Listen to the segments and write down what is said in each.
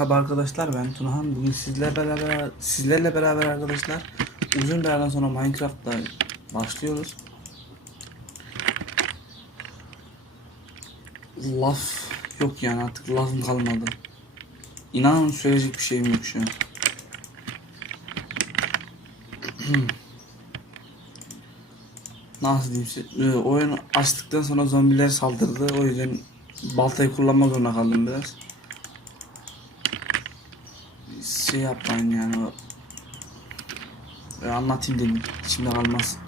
Merhaba arkadaşlar ben Tunahan. Bugün sizlerle beraber sizlerle beraber arkadaşlar uzun bir aradan sonra Minecraft'ta başlıyoruz. Laf yok yani artık lafım kalmadı. İnanın söyleyecek bir şeyim yok şu an. Nasıl diyeyim size? Ee, oyunu açtıktan sonra zombiler saldırdı. O yüzden baltayı kullanmak zorunda kaldım biraz. Şey yapmayın yani o. Anlatayım dedim. İçimde kalmaz.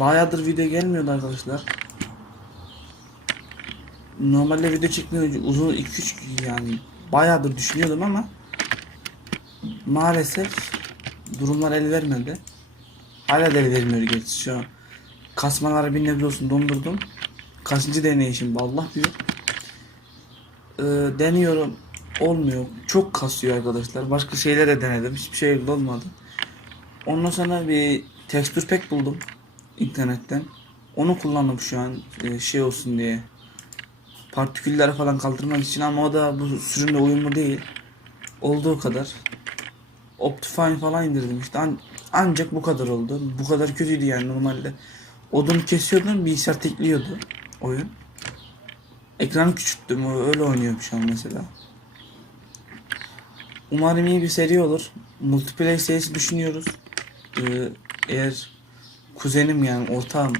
Bayağıdır video gelmiyordu arkadaşlar. Normalde video çekmeyi uzun 2-3 yani bayağıdır düşünüyordum ama maalesef durumlar el vermedi. Hala da el vermiyor gerçi şu an. Kasmaları bir nebze olsun dondurdum. Kaçıncı deneyişim Allah bilir. Ee, deniyorum olmuyor. Çok kasıyor arkadaşlar. Başka şeyler de denedim. Hiçbir şey olmadı. Ondan sonra bir tekstür pack buldum internetten. Onu kullandım şu an e, şey olsun diye. Partikülleri falan kaldırmak için ama o da bu sürümle uyumlu değil. Olduğu kadar. Optifine falan indirdim işte. An- ancak bu kadar oldu. Bu kadar kötüydü yani normalde. Odun kesiyordum bilgisayar tekliyordu oyun. Ekranı küçülttüm öyle oynuyorum şu an mesela. Umarım iyi bir seri olur. Multiplayer serisi düşünüyoruz. Ee, eğer kuzenim yani ortağım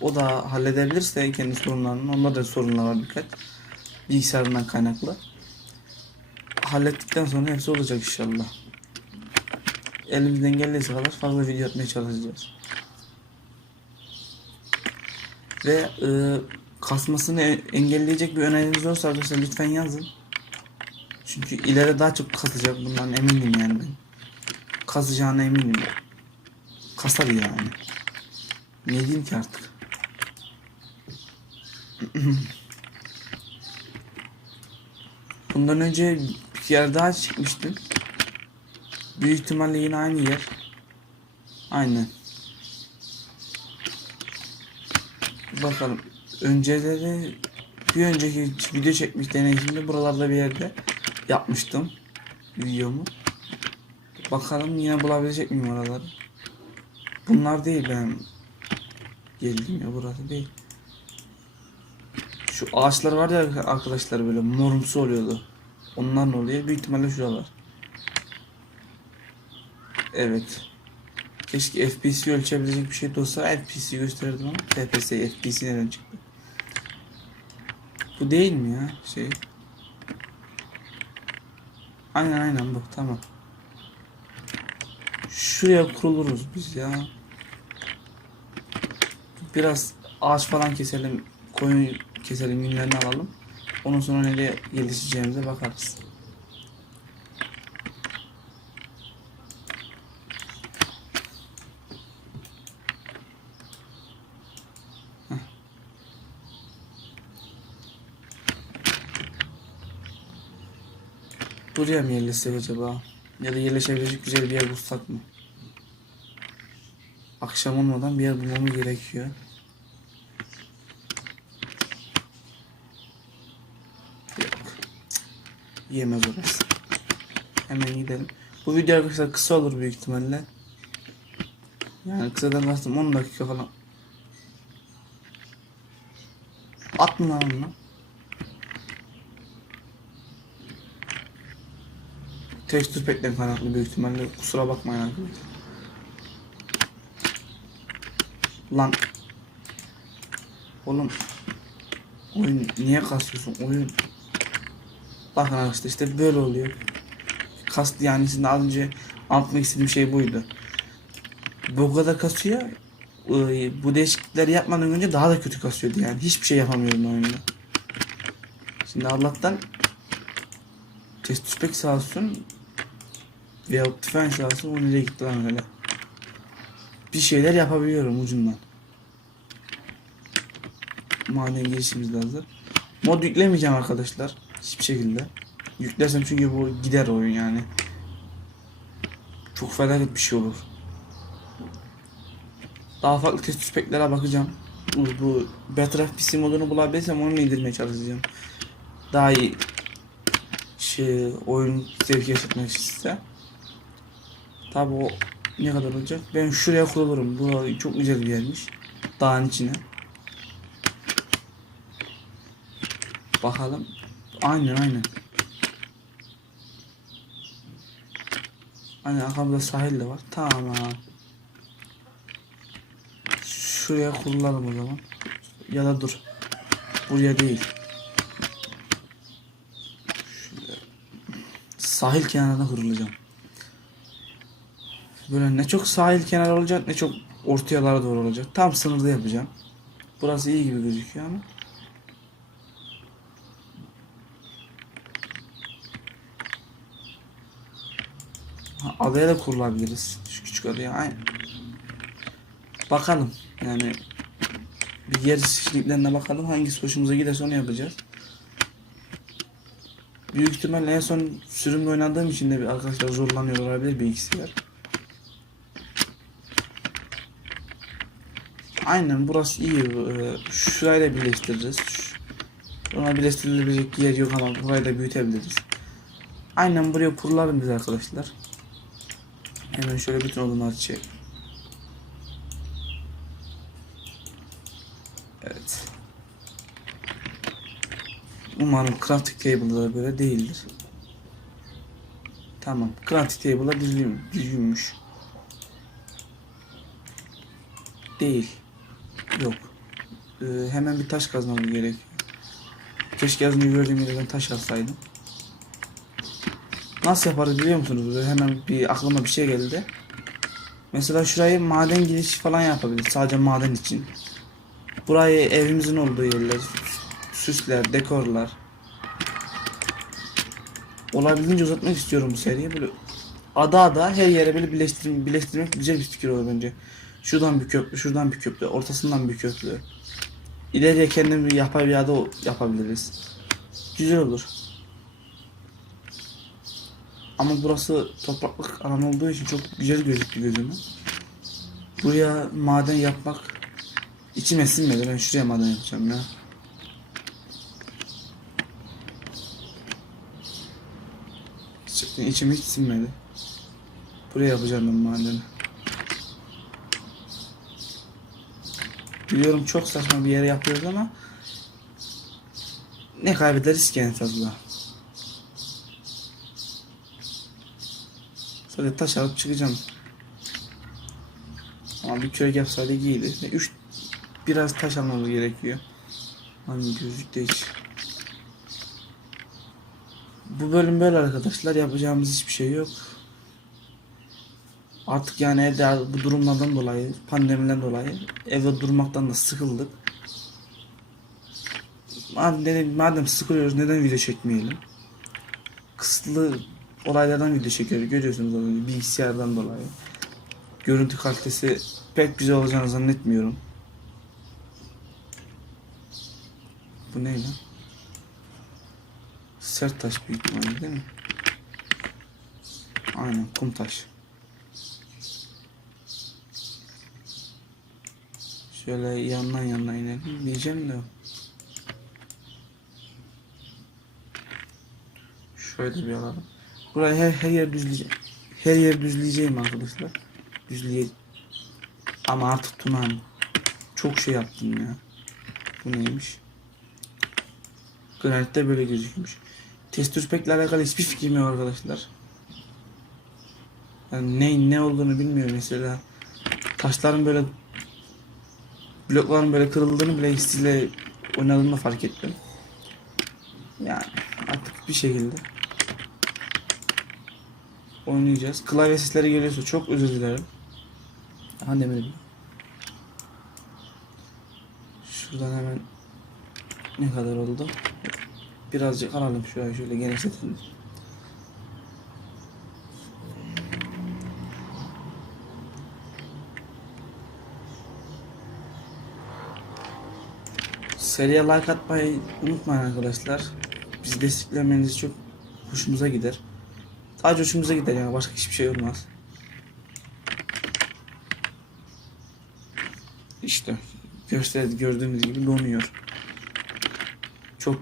o da halledebilirse kendi sorunlarını onda da sorunlar var birkaç. Bilgisayarından kaynaklı. Hallettikten sonra hepsi olacak inşallah. Elimizden geldiği kadar fazla video atmaya çalışacağız. Ve e, kasmasını engelleyecek bir öneriniz olursa arkadaşlar lütfen yazın. Çünkü ileride daha çok kasacak bundan eminim yani ben. Kazacağına eminim. Kasar yani. Ne diyeyim ki artık. Bundan önce bir yer daha çıkmıştım. Büyük ihtimalle yine aynı yer. Aynen. Bakalım. Önceleri bir önceki video çekmiş deneyimde buralarda bir yerde yapmıştım videomu. Bakalım yine bulabilecek miyim oraları. Bunlar değil ben geldim ya burası değil. Şu ağaçlar var ya arkadaşlar böyle morumsu oluyordu. Onlar ne oluyor? Büyük ihtimalle şuralar. Evet. Keşke FPS ölçebilecek bir şey de olsa FPS gösterirdim ama FPS, FPS nereden çıktı? Bu değil mi ya şey? Aynen aynen bu tamam. Şuraya kuruluruz biz ya. Biraz ağaç falan keselim, koyun keselim, günlerini alalım. Ondan sonra nereye gelişeceğimize bakarız. Buraya mı yerleşsek acaba? Ya da yerleşebilecek güzel bir yer bulsak mı? Akşam olmadan bir yer bulmamız gerekiyor. Yok. Yemez orası. Hemen gidelim. Bu video arkadaşlar kısa olur büyük ihtimalle. Yani kısadan kastım 10 dakika falan. At mı lan Tekstür pekten kaynaklı büyük ihtimalle. Kusura bakmayın arkadaşlar. Lan. Oğlum. Oyun niye kasıyorsun? Oyun. Bakın arkadaşlar işte böyle oluyor. Kast yani sizin az önce anlatmak istediğim şey buydu. Bu kadar kasıyor. Ee, Bu değişiklikleri yapmadan önce daha da kötü kasıyordu yani. Hiçbir şey yapamıyordum oyunda. Şimdi Allah'tan Test pek sağ olsun ve Optifine sağ olsun o nereye gitti lan öyle. Bir şeyler yapabiliyorum ucundan. Maden girişimiz hazır. Mod yüklemeyeceğim arkadaşlar. Hiçbir şekilde. Yüklersem çünkü bu gider oyun yani. Çok felaket bir şey olur. Daha farklı test speklere bakacağım. Bu, Betraf PC modunu bulabilirsem onu indirmeye çalışacağım. daha iyi şey oyun zevki yaşatmak isterse tabi o ne kadar olacak? Ben şuraya kurulurum bu çok güzel bir yermiş. Dağın içine. Bakalım. Aynen aynen. Aynen arkamda sahil de var. Tamam. Şuraya kurulalım o zaman. Ya da dur. Buraya değil. Sahil kenarına kurulacağım. Böyle ne çok sahil kenarı olacak ne çok ortayalara doğru olacak. Tam sınırda yapacağım. Burası iyi gibi gözüküyor ama. Ha, adaya da kurulabiliriz. Şu küçük adaya. Aynen. Bakalım. Yani bir yer şekillerine bakalım. Hangisi hoşumuza giderse onu yapacağız. Büyük ihtimalle en son sürümle oynadığım için de bir arkadaşlar zorlanıyor olabilir bilgisayar. Aynen burası iyi. Ee, Şurayı da birleştiririz. Ona birleştirilebilecek yer yok ama burayı da büyütebiliriz. Aynen buraya kurulalım biz arkadaşlar. Hemen şöyle bütün odunları çek. Evet. Umarım crafting table'da böyle değildir. Tamam. Crafting table'da düzgün, düzgünmüş. Değil. Yok. Ee, hemen bir taş kazmamız gerekiyor. Keşke az önce gördüğüm yerden taş alsaydım. Nasıl yaparız biliyor musunuz? Böyle hemen bir aklıma bir şey geldi. Mesela şurayı maden girişi falan yapabiliriz. Sadece maden için. Burayı evimizin olduğu yerler. Süsler, dekorlar. Olabildiğince uzatmak istiyorum bu seriyi. Böyle ada ada her yere böyle birleştirmek, birleştirmek güzel bir fikir olur bence. Şuradan bir köprü, şuradan bir köprü, ortasından bir köprü. İleriye kendim bir yapay bir ada yapabiliriz. Güzel olur. Ama burası topraklık alan olduğu için çok güzel gözüktü gözüme. Buraya maden yapmak içime sinmedi. Ben şuraya maden yapacağım ya. Gerçekten içim hiç sinmedi. Buraya yapacağım ben madeni. Biliyorum çok saçma bir yere yapıyoruz ama ne kaybederiz ki en fazla. Sadece taş alıp çıkacağım. Ama bir kürek yapsaydık iyiydi. Üç, biraz taş almamız gerekiyor. Hani gözlükte hiç. Bu bölüm böyle arkadaşlar. Yapacağımız hiçbir şey yok. Artık yani evde bu durumlardan dolayı, pandemiden dolayı evde durmaktan da sıkıldık. Madem, madem sıkılıyoruz neden video çekmeyelim? Kısıtlı olaylardan video çekiyoruz. Görüyorsunuz önce bilgisayardan dolayı. Görüntü kalitesi pek güzel olacağını zannetmiyorum. Bu ne lan? Sert taş büyük ihtimalle değil mi? Aynen kum taş. Şöyle yandan yandan inelim diyeceğim de. Şöyle bir alalım. Burayı her, her yer düzleyeceğim. Her yer düzleyeceğim arkadaşlar. Düzleye Ama artık Tunan çok şey yaptım ya. Bu neymiş? Granit'te böyle gözükmüş. Testür pekle alakalı hiçbir fikrim yok arkadaşlar. Yani ne ne olduğunu bilmiyorum mesela. Taşların böyle blokların böyle kırıldığını bile hissiyle oynadığımda fark ettim. Yani artık bir şekilde oynayacağız. Klavye sesleri geliyorsa çok özür dilerim. Aha demirim. Şuradan hemen ne kadar oldu? Birazcık alalım şöyle şöyle genişletelim. Seriye like atmayı unutmayın arkadaşlar. Bizi desteklemeniz çok hoşumuza gider. Sadece hoşumuza gider yani başka hiçbir şey olmaz. İşte gösterdi gördüğünüz gibi donuyor. Çok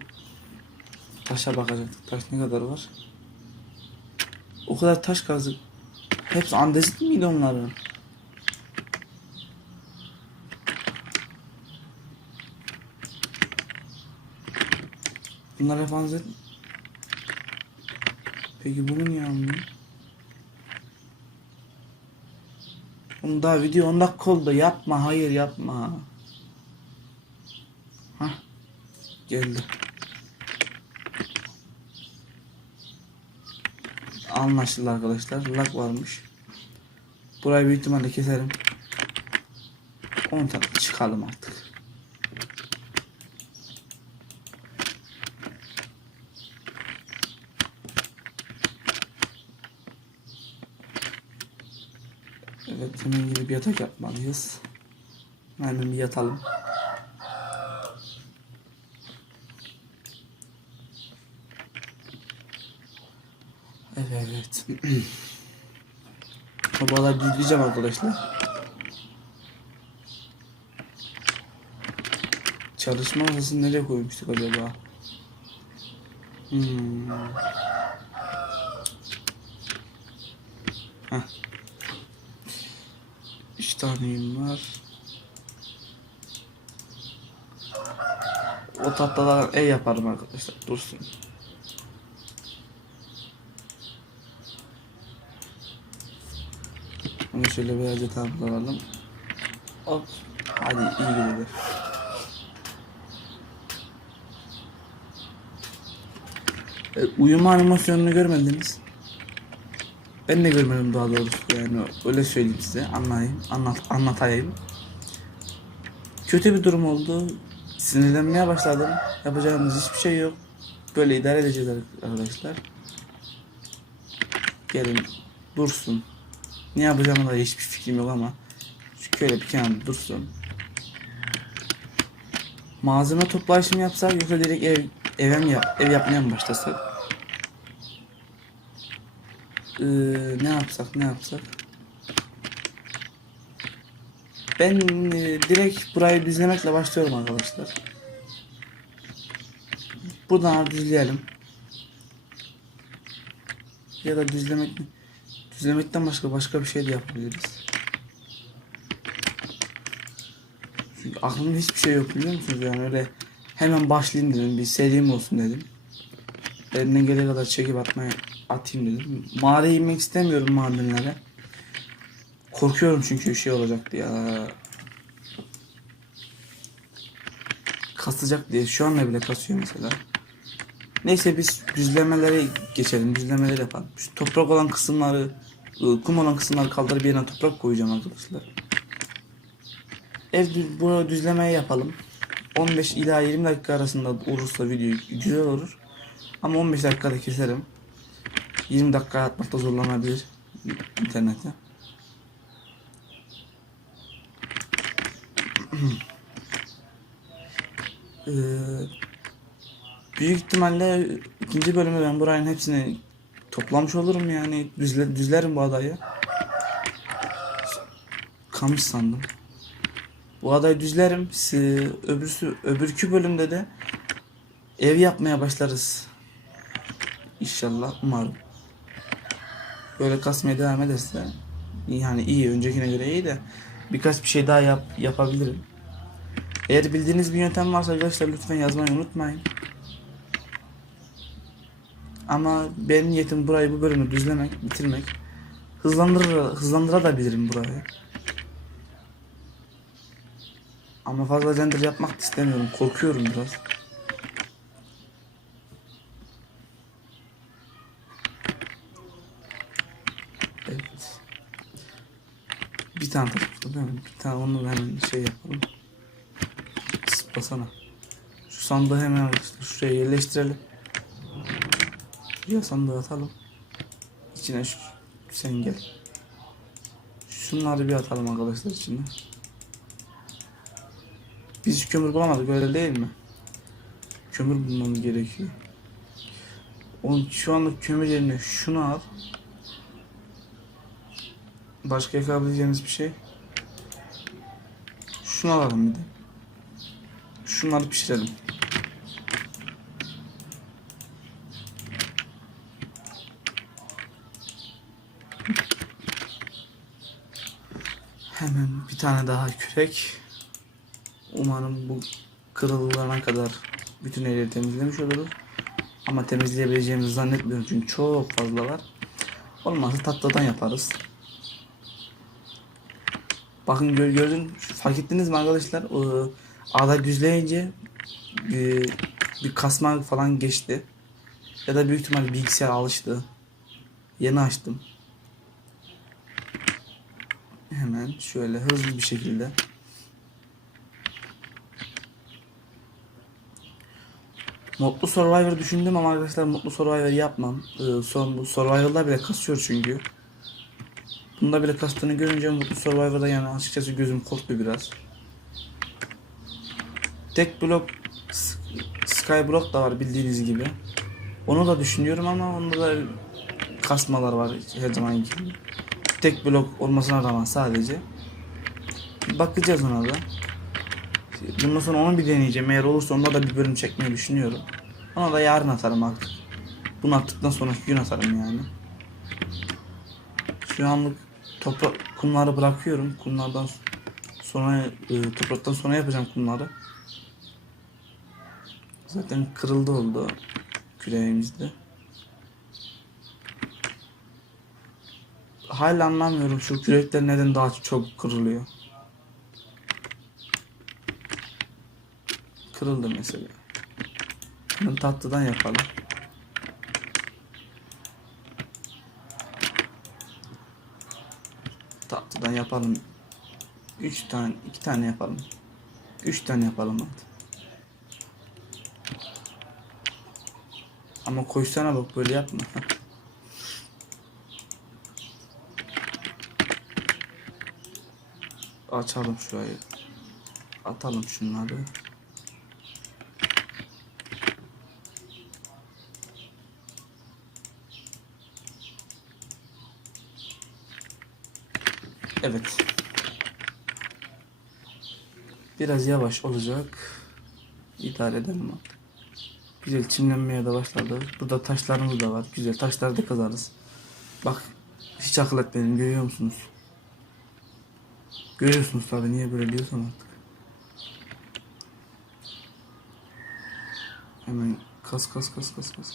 Taşa bakacaktık. Taş ne kadar var? O kadar taş kazdık. Hepsi andesit miydi onların? Bunlar hep andesit. Peki bu ne ya? bu? Oğlum daha video 10 dakika oldu. Yapma. Hayır yapma. Hah. Geldi. Anlaşıldı arkadaşlar. Lag varmış. Burayı büyük ihtimalle keserim. 10 tane çıkalım artık. Evet hemen gidip yatak yapmalıyız. Hemen bir yatalım. Evet. Babalar düzleyeceğim arkadaşlar. Çalışma masasını nereye koymuştuk acaba? Hmm. Heh. Üç taneyim var. O tatlıdan ev yaparım arkadaşlar. Dursun. Onu şöyle birazcık tamamlayalım. Hop. Hadi iyi gidelim. E, uyuma animasyonunu görmediniz. Ben de görmedim daha doğrusu yani öyle söyleyeyim size anlayayım anlat anlatayım. Kötü bir durum oldu. Sinirlenmeye başladım. Yapacağımız hiçbir şey yok. Böyle idare edeceğiz arkadaşlar. Gelin dursun. Ne yapacağımı da hiçbir fikrim yok ama şöyle bir kenarda dursun. Malzeme toplayışımı yapsak yoksa direkt ev eve mi yap, ev yapmaya mı başlasak? Ee, ne yapsak ne yapsak? Ben e, direkt burayı düzlemekle başlıyorum arkadaşlar. Buradan düzleyelim. Ya da düzlemek düzlemekten başka başka bir şey de yapabiliriz. Çünkü aklımda hiçbir şey yok biliyor musunuz yani öyle hemen başlayayım dedim bir serim olsun dedim. Elinden gelene kadar çekip atmaya atayım dedim. Mağaraya inmek istemiyorum madenlere. Korkuyorum çünkü şey olacaktı ya. Kasacak diye şu anda bile kasıyor mesela. Neyse biz düzlemelere geçelim. Düzlemeleri yapalım. Şu toprak olan kısımları, ıı, kum olan kısımları kaldırıp yerine toprak koyacağım arkadaşlar. Ev düz, bu düzlemeyi yapalım. 15 ila 20 dakika arasında olursa video güzel olur. Ama 15 dakikada keserim. 20 dakika atmakta zorlanabilir internette. Ee, büyük ihtimalle ikinci bölümü ben buranın hepsini toplamış olurum yani düzle, düzlerim bu adayı. Kamış sandım. Bu adayı düzlerim. Öbürsü, öbürkü bölümde de ev yapmaya başlarız. İnşallah umarım. Böyle kasmaya devam ederse yani iyi öncekine göre iyi de birkaç bir şey daha yap, yapabilirim. Eğer bildiğiniz bir yöntem varsa arkadaşlar lütfen yazmayı unutmayın. Ama benim niyetim burayı bu bölümü düzlemek, bitirmek. Hızlandırır, hızlandırabilirim burayı. Ama fazla render yapmak istemiyorum. Korkuyorum biraz. Evet. Bir tane tarafta değil mi? Bir tane onu hemen şey yapalım. Sıplasana. Şu sandığı hemen arkadaşlar şuraya yerleştirelim. Ya sandığı atalım. İçine şu sen gel. Şunları bir atalım arkadaşlar içine. Biz kömür bulamadık öyle değil mi? Kömür bulmamız gerekiyor. Onun şu anlık kömür yerine şunu al. Başka yakabileceğimiz bir şey. Şunu alalım bir de. Şunları pişirelim. Hemen bir tane daha kürek. Umarım bu kırılana kadar bütün elleri temizlemiş oluruz. Ama temizleyebileceğimizi zannetmiyorum çünkü çok fazla var. Olmazsa tatlıdan yaparız. Bakın gör, gördün fark ettiniz mi arkadaşlar? Ee, ağda düzleyince e, bir kasma falan geçti. Ya da büyük ihtimal bilgisayar alıştı. Yeni açtım. Hemen şöyle hızlı bir şekilde. Mutlu Survivor düşündüm ama arkadaşlar Mutlu Survivor yapmam. Ee, son, bu Survivor'da bile kasıyor çünkü. Bunda bile kastığını görünce Mutlu Survivor'da yani açıkçası gözüm korktu biraz. Tek blok Skyblock da var bildiğiniz gibi. Onu da düşünüyorum ama onda da kasmalar var her zaman gibi. Tek blok olmasına rağmen sadece. Bakacağız ona da. Bundan sonra onu bir deneyeceğim. Eğer olursa onda da bir bölüm çekmeyi düşünüyorum. Ona da yarın atarım artık. Bunu attıktan sonraki gün atarım yani. Şu anlık toprak kumları bırakıyorum. Kumlardan sonra e, topraktan sonra yapacağım kumları. Zaten kırıldı oldu küreğimizde. Hala anlamıyorum şu kürekler neden daha çok kırılıyor. Kırıldı mesela. Bunu tatlıdan yapalım. Tatlıdan yapalım. 3 tane, 2 tane yapalım. 3 tane yapalım hadi. Ama koysana bak böyle yapma. Açalım şurayı. Atalım şunları. Evet. Biraz yavaş olacak. İdare edelim artık. Güzel çimlenmeye de başladı. Burada taşlarımız da var. Güzel taşları da kazarız. Bak hiç akıl etmedim görüyor musunuz? Görüyorsunuz tabi niye böyle diyorsam artık. Hemen kas kas kas kas kas.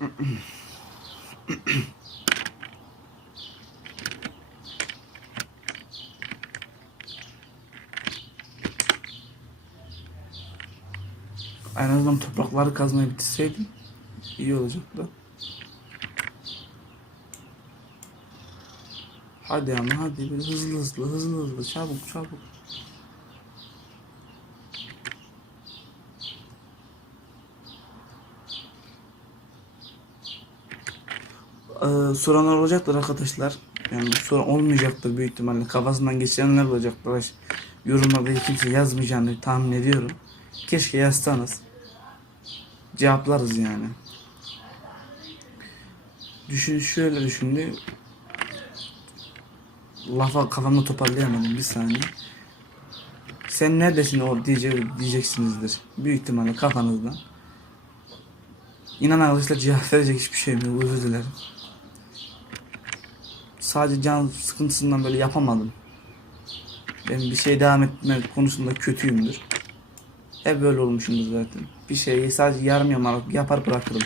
En azından toprakları kazmayı bitirseydim iyi olacaktı. Hadi ama hadi bir hızlı hızlı hızlı hızlı çabuk çabuk. Ee, soranlar olacaktır arkadaşlar. Yani soru olmayacaktır büyük ihtimalle. Kafasından geçirenler olacaktır. Yorumlarda hiç kimse yazmayacağını tahmin ediyorum. Keşke yazsanız. Cevaplarız yani. Düşün şöyle düşündü. Lafa kafamda toparlayamadım bir saniye. Sen neredesin o diyecek, diyeceksinizdir. Büyük ihtimalle kafanızda. İnan arkadaşlar cevap verecek hiçbir şeyim yok. Özür dilerim. Sadece can sıkıntısından böyle yapamadım. Ben bir şey devam etme konusunda kötüyümdür. Hep böyle olmuşumdur zaten. Bir şeyi sadece yarım yamalak yapar bırakırım.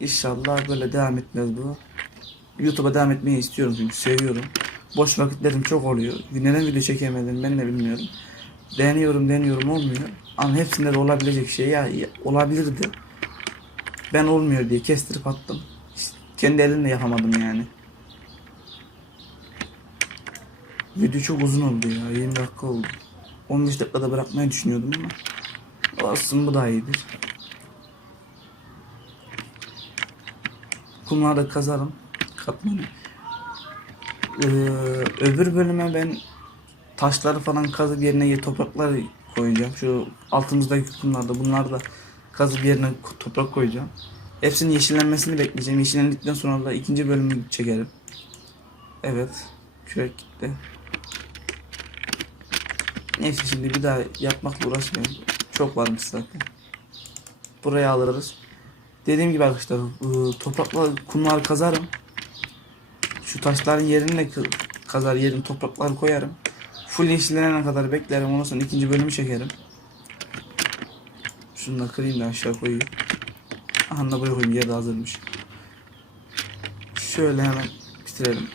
İnşallah böyle devam etmez bu. YouTube'a devam etmeyi istiyorum çünkü seviyorum. Boş vakitlerim çok oluyor. Neden video çekemedim ben de bilmiyorum. Deniyorum deniyorum olmuyor. Ama hepsinde de olabilecek şey ya olabilirdi. Ben olmuyor diye kestirip attım. Kendi elimle yapamadım yani. Video çok uzun oldu ya. 20 dakika oldu. 15 dakikada bırakmayı düşünüyordum ama olsun bu da iyidir. Kumları da kazarım. Katmanı. Ee, öbür bölüme ben taşları falan kazıp yerine topraklar koyacağım. Şu altımızdaki kumlarda bunlar da kazıp yerine toprak koyacağım. Hepsinin yeşillenmesini bekleyeceğim. Yeşillendikten sonra da ikinci bölümü çekerim. Evet. Kürek gitti. Neyse şimdi bir daha yapmakla uğraşmayalım. Çok varmış zaten. Buraya alırız. Dediğim gibi arkadaşlar ıı, toprakla kumlar kazarım. Şu taşların yerine kazar yerin toprakları koyarım. Full yeşillenene kadar beklerim. Ondan sonra ikinci bölümü çekerim. Şunu da kırayım da aşağı koyayım. Buraya koyayım. Yer de hazırmış. Şöyle hemen bitirelim.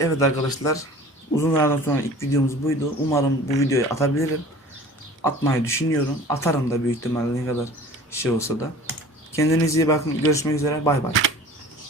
Evet arkadaşlar. Uzun zamandan sonra ilk videomuz buydu. Umarım bu videoyu atabilirim. Atmayı düşünüyorum. Atarım da büyük ihtimalle ne kadar şey olsa da. Kendinize iyi bakın. Görüşmek üzere. Bay bay.